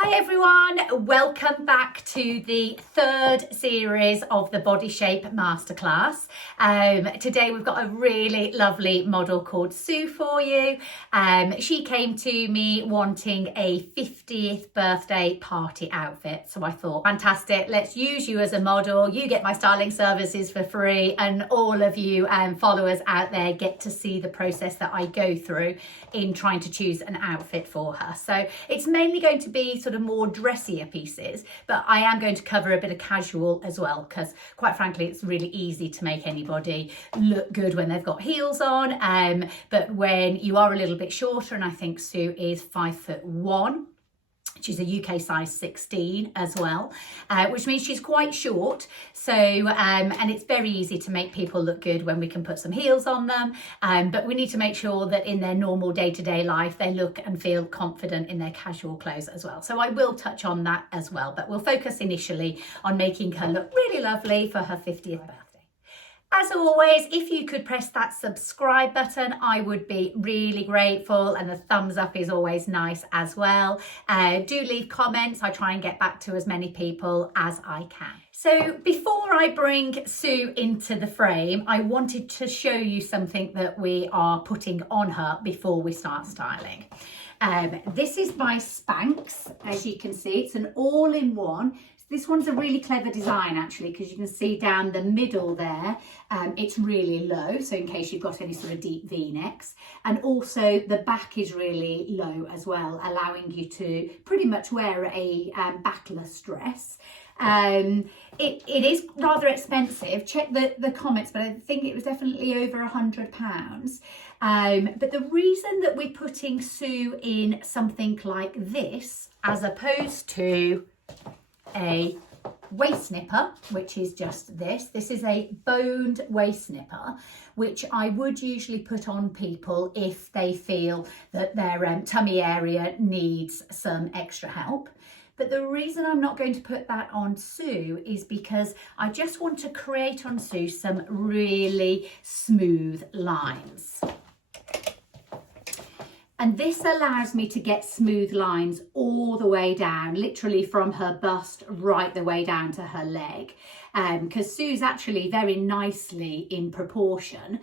Hi everyone, welcome back to the third series of the Body Shape Masterclass. Today we've got a really lovely model called Sue for you. She came to me wanting a 50th birthday party outfit, so I thought, fantastic, let's use you as a model. You get my styling services for free, and all of you followers out there get to see the process that I go through in trying to choose an outfit for her. So it's mainly going to be sort of more dressier pieces, but I am going to cover a bit of casual as well, because quite frankly it's really easy to make anybody look good when they've got heels on, but when you are a little bit shorter, and I think Sue is 5'1", she's a UK size 16 as well, which means she's quite short. So, and it's very easy to make people look good when we can put some heels on them. But we need to make sure that in their normal day-to-day life, they look and feel confident in their casual clothes as well. So I will touch on that as well, but we'll focus initially on making her look really lovely for her 50th birthday. As always, if you could press that subscribe button, I would be really grateful, and the thumbs up is always nice as well. Do leave comments. I try and get back to as many people as I can. So before I bring Sue into the frame, I wanted to show you something that we are putting on her before we start styling. This is by Spanx, as you can see. It's an all-in-one. This one's a really clever design actually, because you can see down the middle there, it's really low, so in case you've got any sort of deep V-necks, and also the back is really low as well, allowing you to pretty much wear a backless dress. It is rather expensive. Check the comments, but I think it was definitely over £100. But the reason that we're putting Sue in something like this, as opposed to a waist snipper, which is just this is a boned waist snipper, which I would usually put on people if they feel that their tummy area needs some extra help. But the reason I'm not going to put that on Sue is because I just want to create on Sue some really smooth lines. And this allows me to get smooth lines all the way down, literally from her bust right the way down to her leg. Because Sue's actually very nicely in proportion.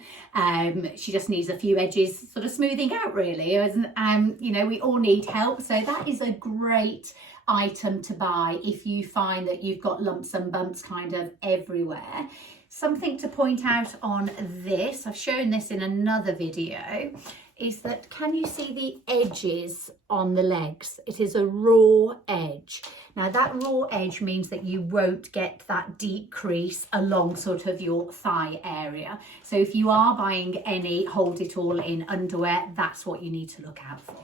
She just needs a few edges sort of smoothing out really. You know, we all need help. So that is a great item to buy if you find that you've got lumps and bumps kind of everywhere. Something to point out on this, I've shown this in another video, is that, can you see the edges on the legs? It is a raw edge. Now that raw edge means that you won't get that deep crease along sort of your thigh area. So if you are buying any hold it all in underwear, that's what you need to look out for.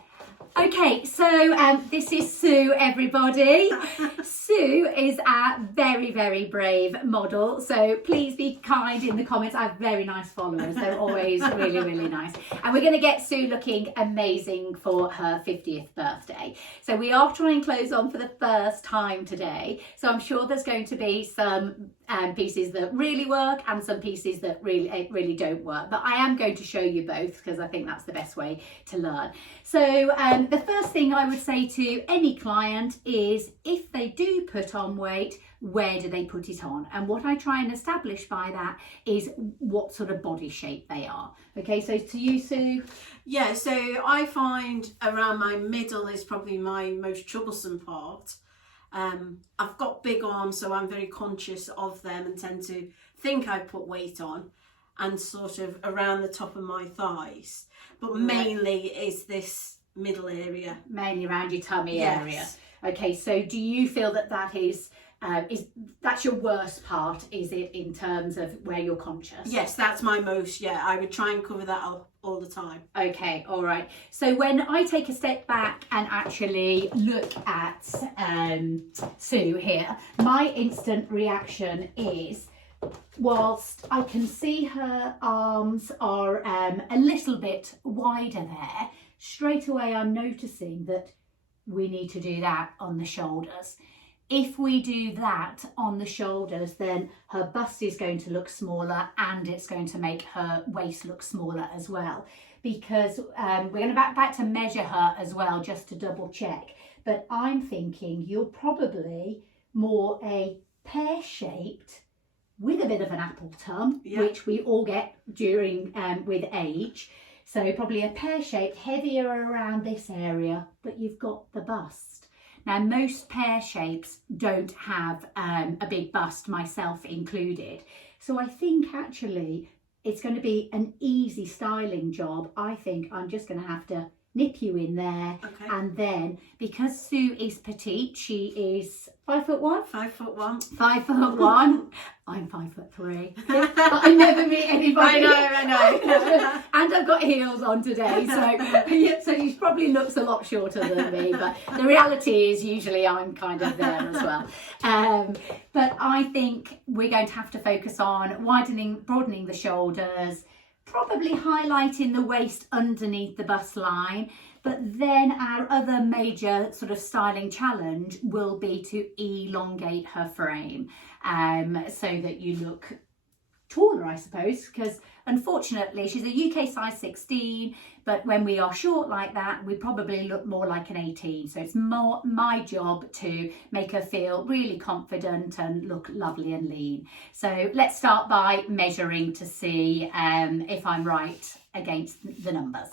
Okay, so this is Sue, everybody. Sue is a very, very brave model, so please be kind in the comments. I have very nice followers. They're always really, really nice. And we're going to get Sue looking amazing for her 50th birthday. So we are trying clothes on for the first time today. So I'm sure there's going to be some pieces that really work and some pieces that really don't work. But I am going to show you both, because I think that's the best way to learn. So the first thing I would say to any client is, if they do put on weight, where do they put it on? And what I try and establish by that is what sort of body shape they are. Okay, so to you, Sue? Yeah, so I find around my middle is probably my most troublesome part. I've got big arms, so I'm very conscious of them and tend to think I put weight on, and sort of around the top of my thighs. But mainly is this middle area. Mainly around your tummy area. Okay, so do you feel that that is that's your worst part, is it, in terms of where you're conscious? Yes, that's my most, I would try and cover that all the time. Okay, all right. So when I take a step back and actually look at Sue here, my instant reaction is, whilst I can see her arms are a little bit wider there, straight away I'm noticing that we need to do that on the shoulders. If we do that on the shoulders, then her bust is going to look smaller, and it's going to make her waist look smaller as well. Because we're going to back to measure her as well, just to double check. but I'm thinking you're probably more a pear-shaped with a bit of an apple tum, which we all get during with age. So probably a pear-shaped, heavier around this area, but you've got the bust. Now, most pear shapes don't have a big bust, myself included. So I think actually it's going to be an easy styling job. I think I'm just going to have to nip you in there. Okay. And then, because Sue is petite, she is 5'1". 5'1". 5'1". I'm 5'3". I never meet anybody. I know. And I've got heels on today, so she probably looks a lot shorter than me. But the reality is, usually I'm kind of there as well. But I think we're going to have to focus on broadening the shoulders, probably highlighting the waist underneath the bust line. But then our other major sort of styling challenge will be to elongate her frame, so that you look taller, I suppose, because unfortunately she's a UK size 16, but when we are short like that, we probably look more like an 18. So it's more my job to make her feel really confident and look lovely and lean. So let's start by measuring to see if I'm right against the numbers.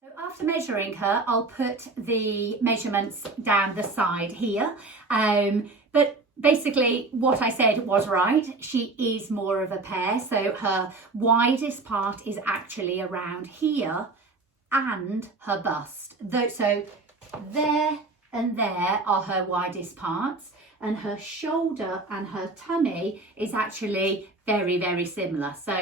So after measuring her, I'll put the measurements down the side here. But basically what I said was right. She is more of a pear. So her widest part is actually around here and her bust. So there and there are her widest parts, and her shoulder and her tummy is actually very, very similar. So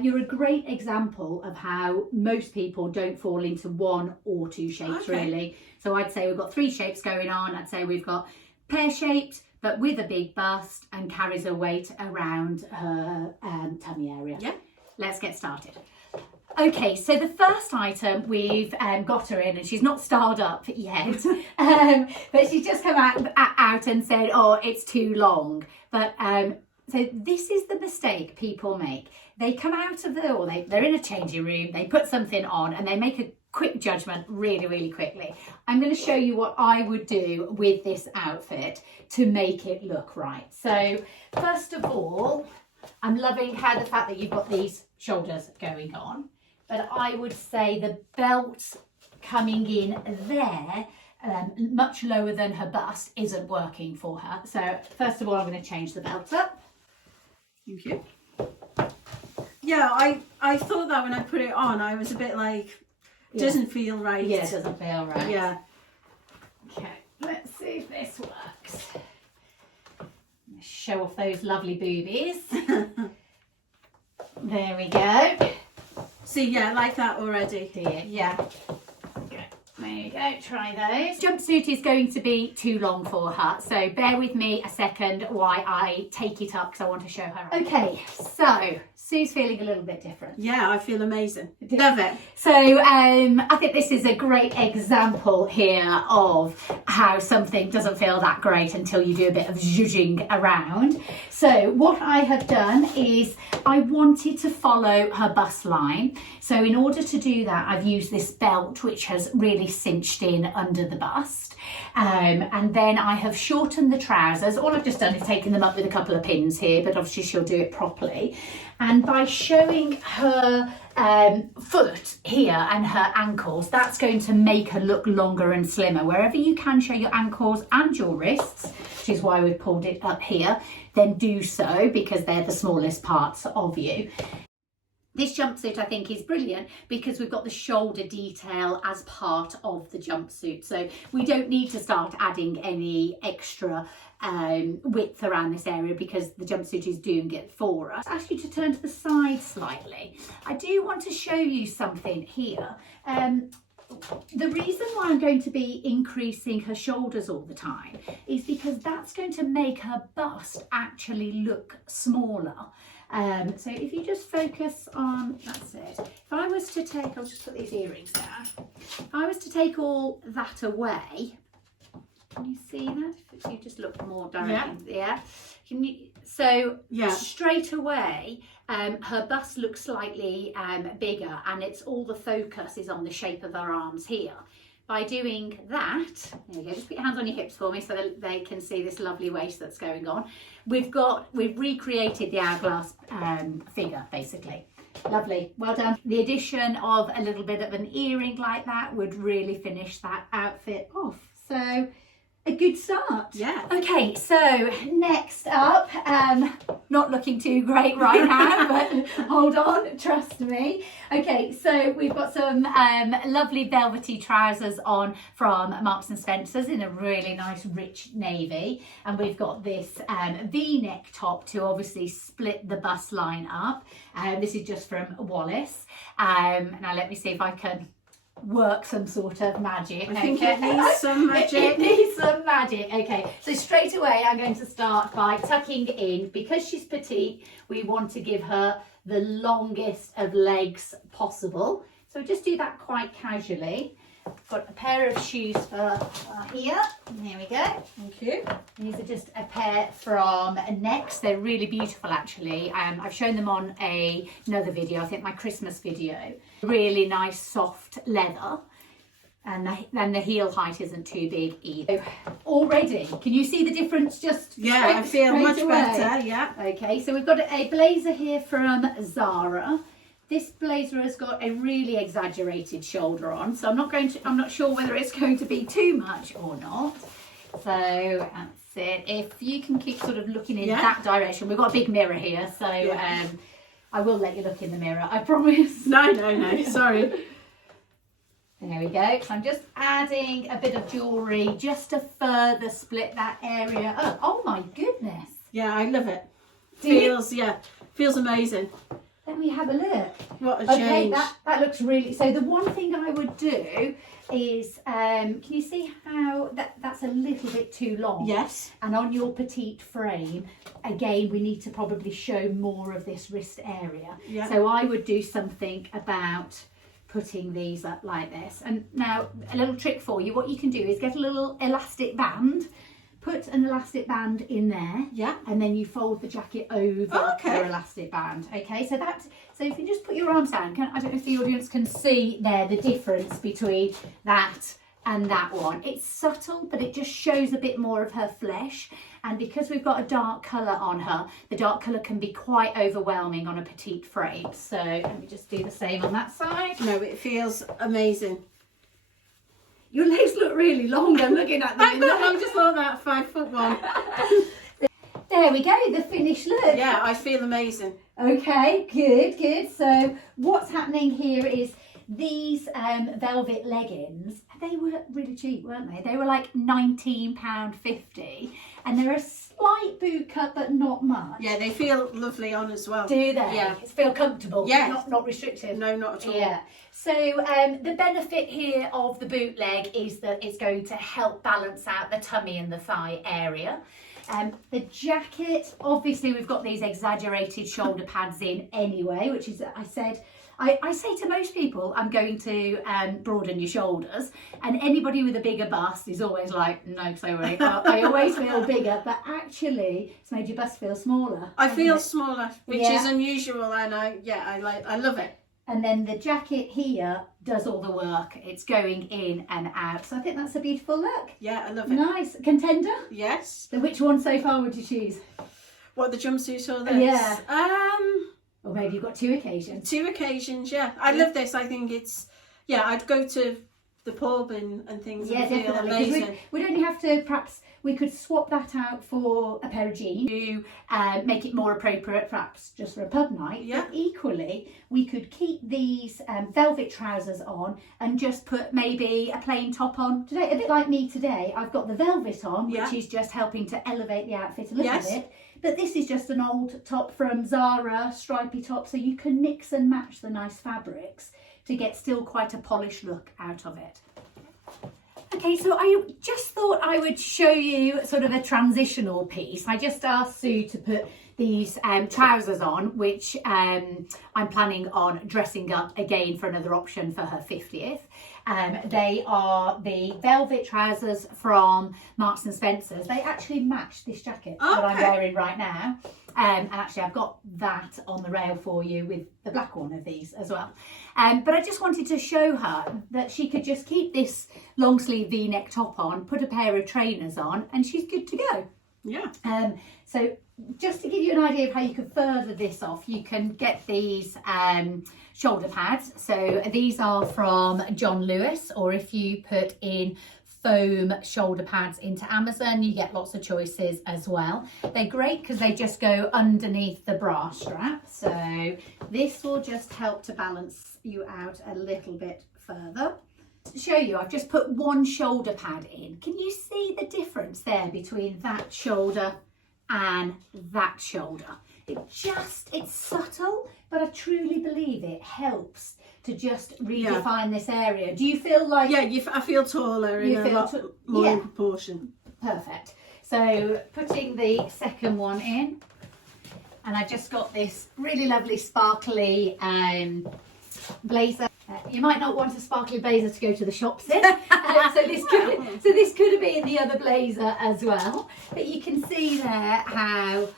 you're a great example of how most people don't fall into one or two shapes, really. So I'd say we've got three shapes going on. I'd say we've got pear-shaped, but with a big bust and carries her weight around her tummy area. Yeah. Let's get started. Okay, so the first item we've got her in, and she's not starred up yet, but she's just come out and said, oh, it's too long. But so this is the mistake people make. They come out of they're in a changing room, they put something on and they make a quick judgment really, really quickly. I'm going to show you what I would do with this outfit to make it look right. So first of all, I'm loving the fact that you've got these shoulders going on. But I would say the belt coming in there, much lower than her bust, isn't working for her. So first of all, I'm going to change the belt up. Thank you. Yeah, I thought that when I put it on, I was a bit like, doesn't feel right. Yeah, it doesn't feel right. Yeah. Okay, let's see if this works. Show off those lovely boobies. There we go. See, yeah, I like that already. Yeah. Okay. There you go, try those. Jumpsuit is going to be too long for her, so bear with me a second while I take it up because I want to show her. Okay, so Sue's feeling a little bit different. Yeah, I feel amazing. Love it. So I think this is a great example here of how something doesn't feel that great until you do a bit of zhuzhing around. So what I have done is I wanted to follow her bust line. So in order to do that, I've used this belt which has really cinched in under the bust. And then I have shortened the trousers. All I've just done is taken them up with a couple of pins here, but obviously she'll do it properly. And by showing her foot here and her ankles, that's going to make her look longer and slimmer. Wherever you can show your ankles and your wrists, which is why we've pulled it up here, then do so because they're the smallest parts of you. This jumpsuit I think is brilliant because we've got the shoulder detail as part of the jumpsuit. So we don't need to start adding any extra width around this area because the jumpsuit is doing it for us. I ask you to turn to the side slightly. I do want to show you something here. The reason why I'm going to be increasing her shoulders all the time is because that's going to make her bust actually look smaller. So if you just focus on, that's it. If I was to take, I'll just put these earrings down. If I was to take all that away, Can you see that? If you just look more directly, yeah. Can you? So straight away, her bust looks slightly bigger, and it's all the focus is on the shape of her arms here. By doing that, there you go, just put your hands on your hips for me so that they can see this lovely waist that's going on. We've recreated the hourglass figure, basically. Lovely, well done. The addition of a little bit of an earring like that would really finish that outfit off. So a good start. Yeah. Okay, so next up, not looking too great right now, but hold on, trust me. Okay, so we've got some lovely velvety trousers on from Marks and Spencer's in a really nice rich navy, and we've got this V-neck top to obviously split the bust line up. This is just from Wallace. Now let me see if I can work some sort of magic. I think it needs some magic. It needs some magic. Okay, so straight away I'm going to start by tucking in. Because she's petite, we want to give her the longest of legs possible. So just do that quite casually. Got a pair of shoes for here. There we go. Thank you. These are just a pair from Next. They're really beautiful, actually. I've shown them on another video, I think my Christmas video. Really nice soft leather, and then the heel height isn't too big either. Already, can you see the difference? Just I feel much better. Yeah. Okay, so we've got a blazer here from Zara. This blazer has got a really exaggerated shoulder on, so I'm not sure whether it's going to be too much or not. So that's it. If you can keep sort of looking in that direction, we've got a big mirror here, so I will let you look in the mirror, I promise. No, sorry. There we go. So I'm just adding a bit of jewellery just to further split that area up. Oh my goodness. Yeah, I love it. Feels amazing. Let me have a look. What a change. Okay, that looks really... So the one thing I would do is, can you see how that's a little bit too long? Yes. And on your petite frame, again, we need to probably show more of this wrist area. Yeah. So I would do something about putting these up like this. And now, a little trick for you. What you can do is get a little elastic band, put an elastic band in there, and then you fold the jacket over your elastic band. Okay, so if you just put your arms down, I don't know if the audience can see there the difference between that and that one. It's subtle, but it just shows a bit more of her flesh. And because we've got a dark colour on her, the dark colour can be quite overwhelming on a petite frame. So let me just do the same on that side. No, it feels amazing. Your legs look really long. I'm looking at them. I'm just on that 5'1". There we go, the finished look. Yeah, I feel amazing. Okay, good. So what's happening here is these velvet leggings, they were really cheap, weren't they? They were like £19.50, and they're a slight boot cut, but not much. Yeah, they feel lovely on as well. Do they? Yeah. They feel comfortable. Yeah. Not restrictive. No, not at all. Yeah. So the benefit here of the bootleg is that it's going to help balance out the tummy and the thigh area. The jacket, obviously we've got these exaggerated shoulder pads in anyway, which is, I say to most people, I'm going to broaden your shoulders, and anybody with a bigger bust is always like, no, because I always feel bigger, but actually it's made your bust feel smaller. I feel smaller, which is unusual, and I love it. And then the jacket here does all the work. It's going in and out. So I think that's a beautiful look. Yeah, I love it. Nice. Contender? Yes. So which one so far would you choose? What, the jumpsuit or this? Yeah. Or maybe you've got two occasions. Two occasions, yeah. I love this. I think it's, I'd go to the pub and things and feel amazing. We'd only have to, perhaps, we could swap that out for a pair of jeans to make it more appropriate, perhaps just for a pub night. Yeah. But equally, we could keep these velvet trousers on and just put maybe a plain top on today. A bit like me today, I've got the velvet on, which is just helping to elevate the outfit a little bit. But this is just an old top from Zara, stripy top, so you can mix and match the nice fabrics to get still quite a polished look out of it. Okay, so I just thought I would show you sort of a transitional piece. I just asked Sue to put these trousers on, which I'm planning on dressing up again for another option for her 50th. They are the velvet trousers from Marks and Spencer's. They actually match this jacket that I'm wearing right now. And actually I've got that on the rail for you with the black one of these as well. But I just wanted to show her that she could just keep this long sleeve V-neck top on, put a pair of trainers on, and she's good to go. Yeah. So just to give you an idea of how you could further this off, you can get these shoulder pads. So these are from John Lewis, or if you put in foam shoulder pads into Amazon, you get lots of choices as well. They're great because they just go underneath the bra strap. So this will just help to balance you out a little bit further. To show you, I've just put one shoulder pad in. Can you see the difference there between that shoulder and that shoulder? It's subtle, but I truly believe it helps to just redefine this area. Do you feel like... Yeah, I feel taller and a lot more in proportion. Perfect. So putting the second one in, and I just got this really lovely sparkly blazer. You might not want a sparkly blazer to go to the shops in, so this could have been the other blazer as well. But you can see there how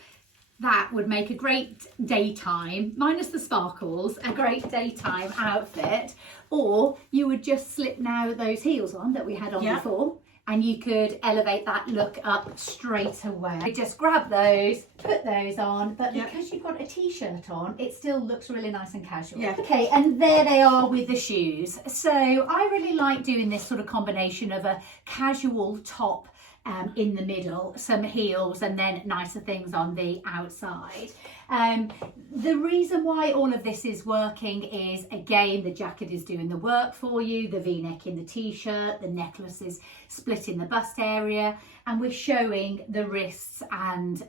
that would make a great daytime, minus the sparkles, a great daytime outfit. Or you would just slip now those heels on that we had on before, and you could elevate that look up straight away. You just grab those, put those on, but because you've got a t-shirt on, it still looks really nice and casual. Yeah. Okay, and there they are with the shoes. So I really like doing this sort of combination of a casual top in the middle, some heels, and then nicer things on the outside. The reason why all of this is working is, again, the jacket is doing the work for you, the V-neck in the t-shirt, the necklace is split in the bust area, and we're showing the wrists and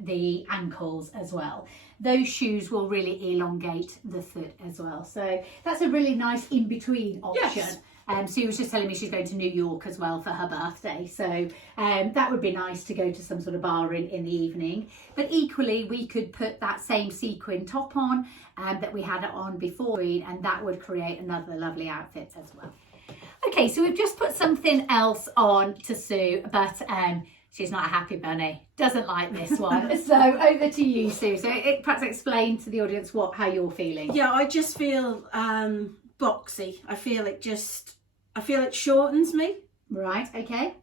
the ankles as well. Those shoes will really elongate the foot as well. So that's a really nice in-between option. Yes. Sue was just telling me she's going to New York as well for her birthday, so that would be nice to go to some sort of bar in the evening. But equally, we could put that same sequin top on that we had it on before, and that would create another lovely outfit as well. Okay, so we've just put something else on to Sue, but she's not a happy bunny, doesn't like this one. So over to you, Sue. So perhaps explain to the audience how you're feeling. Yeah, I just feel boxy. I feel it shortens me. Right, okay.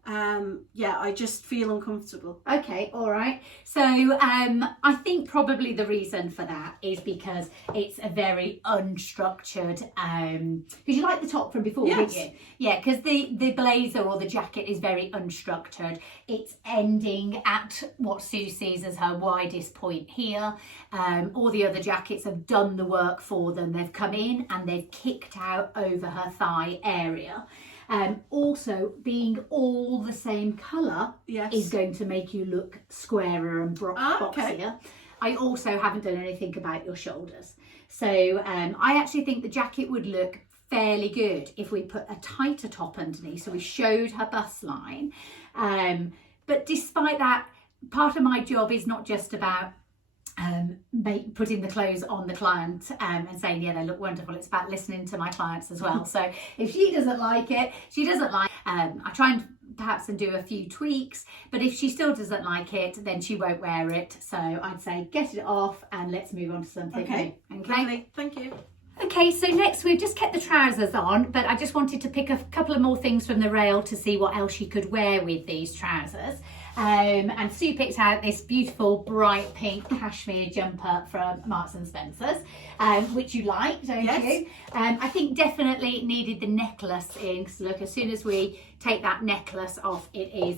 Yeah, I just feel uncomfortable. Okay, all right. So I think probably the reason for that is because it's a very unstructured, because you like the top from before, didn't you? Yeah, because the blazer or the jacket is very unstructured. It's ending at what Sue sees as her widest point here. All the other jackets have done the work for them. They've come in and they've kicked out over her thigh area. Also, being all the same colour is going to make you look squarer and boxier. I also haven't done anything about your shoulders. So I actually think the jacket would look fairly good if we put a tighter top underneath, so we showed her bust line. But despite that, part of my job is not just about putting the clothes on the client and saying, yeah, they look wonderful. It's about listening to my clients as well. So if she doesn't like it, she doesn't like I try and perhaps do a few tweaks, but if she still doesn't like it, then she won't wear it. So I'd say get it off and let's move on to something new. Okay, thank you. Okay, so next we've just kept the trousers on, but I just wanted to pick a couple of more things from the rail to see what else you could wear with these trousers. And Sue picked out this beautiful bright pink cashmere jumper from Marks and Spencer's, which you like, don't you? I think definitely needed the necklace in, because look, as soon as we take that necklace off, it is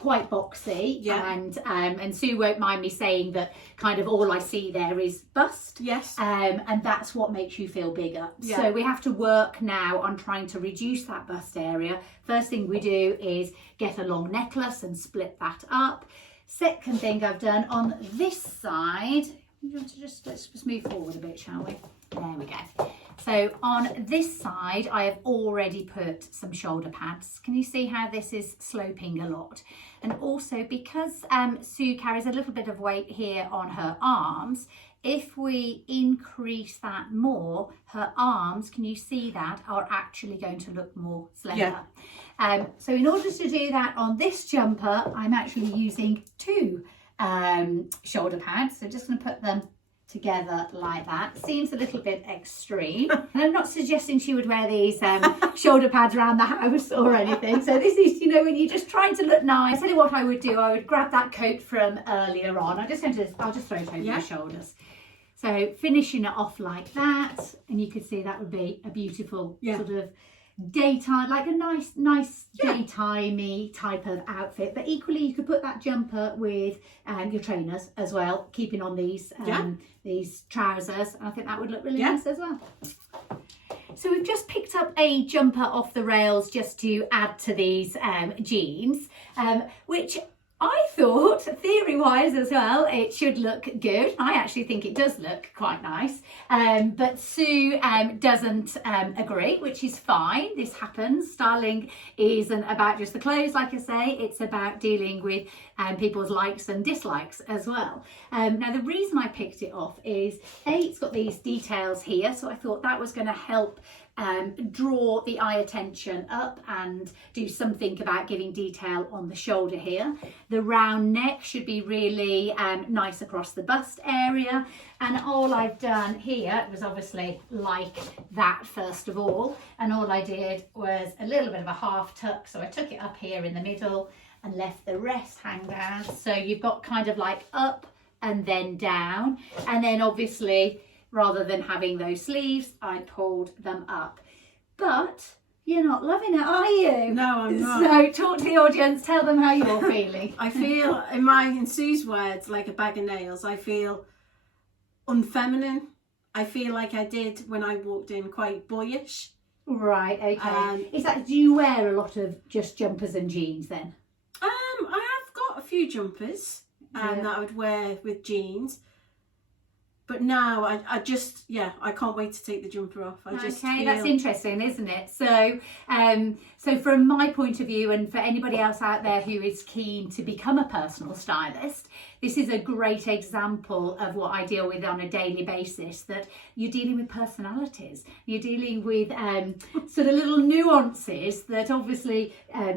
quite boxy. And Sue won't mind me saying that kind of all I see there is bust. And that's what makes you feel bigger. So we have to work now on trying to reduce that bust area. First thing we do is get a long necklace and split that up. Second thing I've done on this side, let's just move forward a bit, shall we? There we go. So on this side, I have already put some shoulder pads. Can you see how this is sloping a lot? And also because Sue carries a little bit of weight here on her arms, if we increase that more, her arms, can you see that, are actually going to look more slender. Yeah. So in order to do that on this jumper, I'm actually using 2 shoulder pads. So just going to put them together like that. Seems a little bit extreme, and I'm not suggesting she would wear these shoulder pads around the house or anything. So this is, you know, when you're just trying to look nice. I tell you what I would do, I would grab that coat from earlier on. I'll just throw it over my shoulders. So finishing it off like that, and you could see that would be a beautiful sort of daytime, like a nice daytimey type of outfit. But equally you could put that jumper with your trainers as well, keeping on these trousers, and I think that would look really nice as well. So we've just picked up a jumper off the rails just to add to these jeans, which I thought, theory-wise as well, it should look good. I actually think it does look quite nice. But Sue doesn't agree, which is fine. This happens. Styling isn't about just the clothes, like I say. It's about dealing with people's likes and dislikes as well. Now, the reason I picked it off is, A, it's got these details here, so I thought that was going to help draw the eye attention up and do something about giving detail on the shoulder here. The round neck should be really nice across the bust area, and all I've done here was obviously like that first of all, and all I did was a little bit of a half tuck, so I took it up here in the middle and left the rest hang down, so you've got kind of like up and then down, and then obviously rather than having those sleeves, I pulled them up. But you're not loving it, are you? No, I'm not. So talk to the audience, tell them how you're feeling. I feel, in Sue's words, like a bag of nails. I feel unfeminine. I feel like I did when I walked in, quite boyish. Right, okay. Do you wear a lot of just jumpers and jeans then? I have got a few jumpers that I would wear with jeans. But now I just, I can't wait to take the jumper off. That's interesting, isn't it? So, so from my point of view, and for anybody else out there who is keen to become a personal stylist, this is a great example of what I deal with on a daily basis, that you're dealing with personalities. You're dealing with sort of little nuances that obviously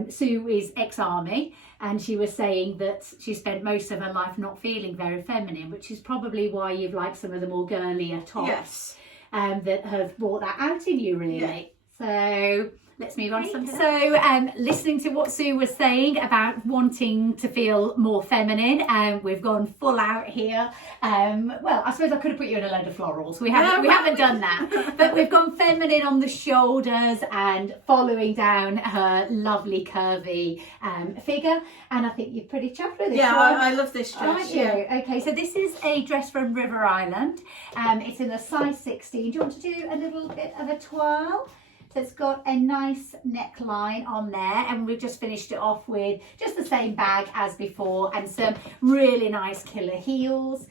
Sue is ex-army, and she was saying that she spent most of her life not feeling very feminine, which is probably why you've liked some of the more girlier tops that have brought that out in you, really. So let's move on to something. So listening to what Sue was saying about wanting to feel more feminine, we've gone full out here. Well, I suppose I could have put you in a load of florals. We haven't done that, but we've gone feminine on the shoulders and following down her lovely curvy figure. And I think you're pretty chuffed with this one. I love this dress. Aren't you? Okay, so this is a dress from River Island. It's in a size 16. Do you want to do a little bit of a twirl? So it's got a nice neckline on there, and we've just finished it off with just the same bag as before and some really nice killer heels.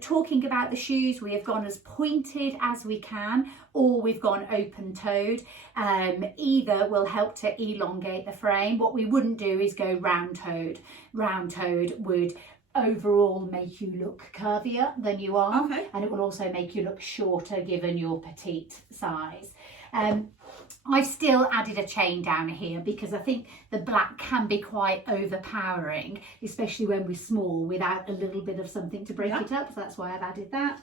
Talking about the shoes, we have gone as pointed as we can, or we've gone open-toed. Either will help to elongate the frame. What we wouldn't do is go round-toed. Round-toed would overall make you look curvier than you are, and it will also make you look shorter given your petite size. I've still added a chain down here because I think the black can be quite overpowering, especially when we're small, without a little bit of something to break it up. So that's why I've added that.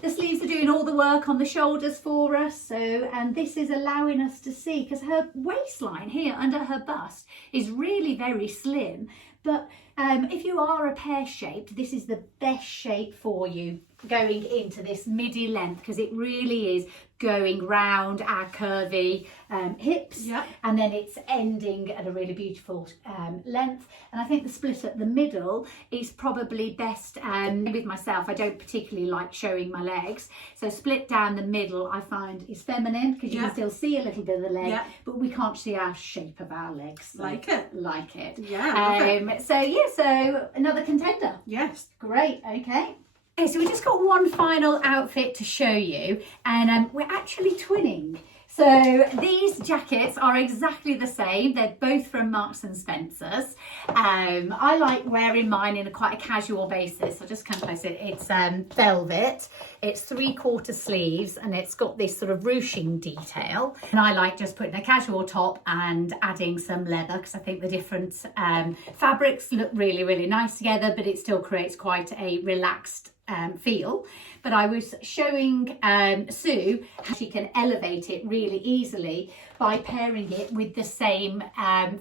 The sleeves are doing all the work on the shoulders for us. And this is allowing us to see, because her waistline here under her bust is really very slim. But if you are a pear-shaped, this is the best shape for you going into this midi length, because it really is going round our curvy hips, and then it's ending at a really beautiful length. And I think the split at the middle is probably best. With myself, I don't particularly like showing my legs, so split down the middle I find is feminine, because you can still see a little bit of the leg, but we can't see our shape of our legs. So like it. So so another contender. Yes. Great. Okay. Okay, so we just got one final outfit to show you, and we're actually twinning. So these jackets are exactly the same. They're both from Marks and Spencer's. I like wearing mine in quite a casual basis. I'll just come close. It's velvet. It's 3/4 sleeves, and it's got this sort of ruching detail. And I like just putting a casual top and adding some leather, because I think the different fabrics look really, really nice together, but it still creates quite a relaxed feel. But I was showing Sue how she can elevate it really easily by pairing it with the same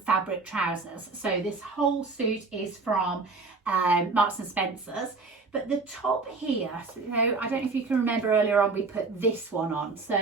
fabric trousers. So this whole suit is from Marks and Spencer's, but the top here, so I don't know if you can remember earlier on we put this one on. So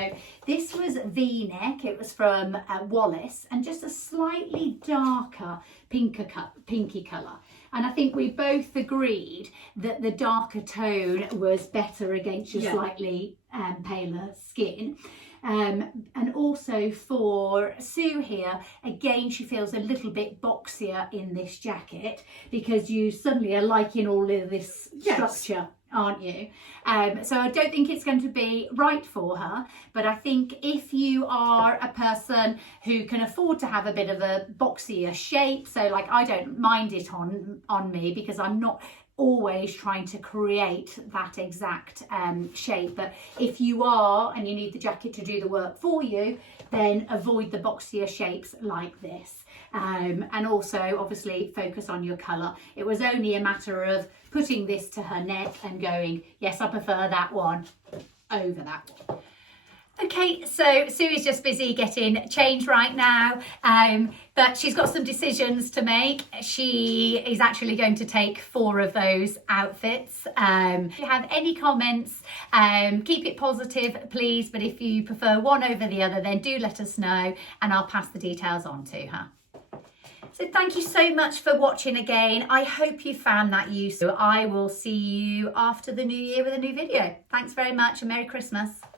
this was V-neck, it was from Wallace, and just a slightly darker pinky colour. And I think we both agreed that the darker tone was better against your slightly paler skin. And also for Sue here, again, she feels a little bit boxier in this jacket, because you suddenly are liking all of this structure, aren't you? So I don't think it's going to be right for her, but I think if you are a person who can afford to have a bit of a boxier shape, so like I don't mind it on me, because I'm not always trying to create that exact shape, but if you are and you need the jacket to do the work for you, then avoid the boxier shapes like this, and also obviously focus on your colour. It was only a matter of putting this to her neck and going, yes, I prefer that one over that one. Okay, so Sue is just busy getting changed right now, but she's got some decisions to make. She is actually going to take 4 of those outfits. If you have any comments, keep it positive, please, but if you prefer one over the other, then do let us know and I'll pass the details on to her. So thank you so much for watching again. I hope you found that useful. I will see you after the new year with a new video. Thanks very much and Merry Christmas.